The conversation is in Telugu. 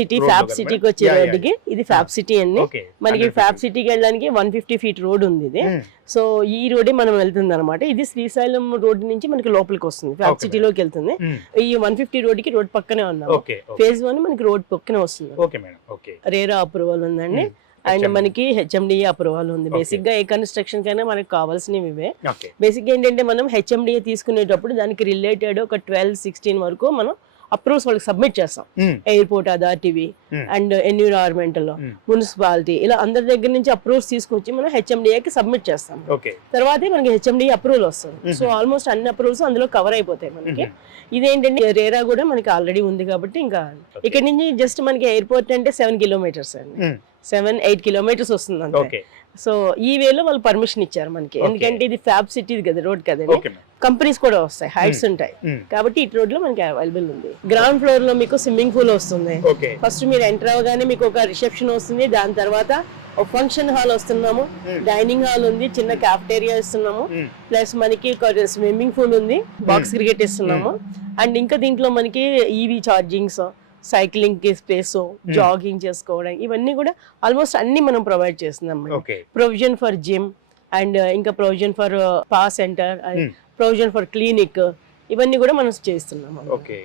సిటీ ఫ్యాబ్ సిటీకి వచ్చే రోడ్డుకి ఇది ఫ్యాబ్ సిటీ అండి. మనకి ఫ్యాబ్ సిటీకి వెళ్ళడానికి 150 feet రోడ్ ఉంది ఇది. సో ఈ రోడ్డే మనం వెళ్తుంది అనమాట. ఇది శ్రీశైలం రోడ్ నుంచి మనకి లోపలికి వస్తుంది, ఫ్యాబ్ సిటీలోకి వెళ్తుంది. ఈ 150 రోడ్డుకి రోడ్ పక్కనే ఉన్నాం. ఫేజ్ 1 మనకి రోడ్ పక్కనే వస్తుంది. రేరా అప్రూవల్ ఉందండి. అండ్ మనకి హెచ్ఎండిఏ అప్రూవల్ ఉంది. బేసిక్ గా ఏ కన్స్ట్రక్షన్ కైనా మనకి కావాల్సినవి ఇవే. బేసిక్ ఏంటంటే మనం హెచ్ఎండిఏ తీసుకునేటప్పుడు దానికి రిలేటెడ్ ఒక 12-16 వరకు మనం అప్రూవ్స్ వాళ్ళకి సబ్మిట్ చేస్తాం. Airport authority and environmental, municipality, ఇలా అందరి దగ్గర నుంచి అప్రూవ్స్ తీసుకొచ్చి మనం హెచ్ఎండిఏకి సబ్మిట్ చేస్తాం. తర్వాతే మనకి హెచ్ఎండిఏ అప్రూవల్ వస్తుంది. సో ఆల్మోస్ట్ అన్ని అప్రూవ్స్ అందులో కవర్ అయిపోతాయి మనకి. ఇదేంటంటే రేరా కూడా మనకి ఆల్రెడీ ఉంది కాబట్టి ఇంకా ఇక్కడ నుంచి జస్ట్ మనకి ఎయిర్పోర్ట్ అంటే 7 kilometers అండి, 7-8 kilometers వస్తుంది అంతే. సో ఈ వేలో వాళ్ళు పర్మిషన్ ఇచ్చారు మనకి, ఎందుకంటే ఇది ఫ్యాబ్ సిటీ కదా, రోడ్ కదండి. కంపెనీస్ కూడా వస్తాయి, హైట్స్ ఉంటాయి కాబట్టి ఈ రోడ్ లో మనకి అవైలబుల్ ఉంది. గ్రౌండ్ ఫ్లోర్ లో మీకు స్విమ్మింగ్ పూల్ వస్తుంది. ఫస్ట్ మీరు ఎంటర్ అవగానే మీకు ఒక రిసెప్షన్ వస్తుంది. దాని తర్వాత ఒక ఫంక్షన్ హాల్ వస్తున్నాము, డైనింగ్ హాల్ ఉంది, చిన్న క్యాఫ్టేరియా ఇస్తున్నాము, ప్లస్ మనకి స్విమ్మింగ్ పూల్ ఉంది, బాక్స్ క్రికెట్ ఇస్తున్నాము. అండ్ ఇంకా దీంట్లో మనకి ఈవీ ఛార్జింగ్స్, సైక్లింగ్ కి స్పేస్, జాగింగ్ చేసుకోవడం, ఇవన్నీ కూడా ఆల్మోస్ట్ అన్ని మనం ప్రొవైడ్ చేస్తున్నాం. ప్రొవిజన్ ఫర్ జిమ్ అండ్ ఇంకా provision for spa centre, provision for clinic, ఇవన్నీ కూడా మనం చేస్తున్నాము.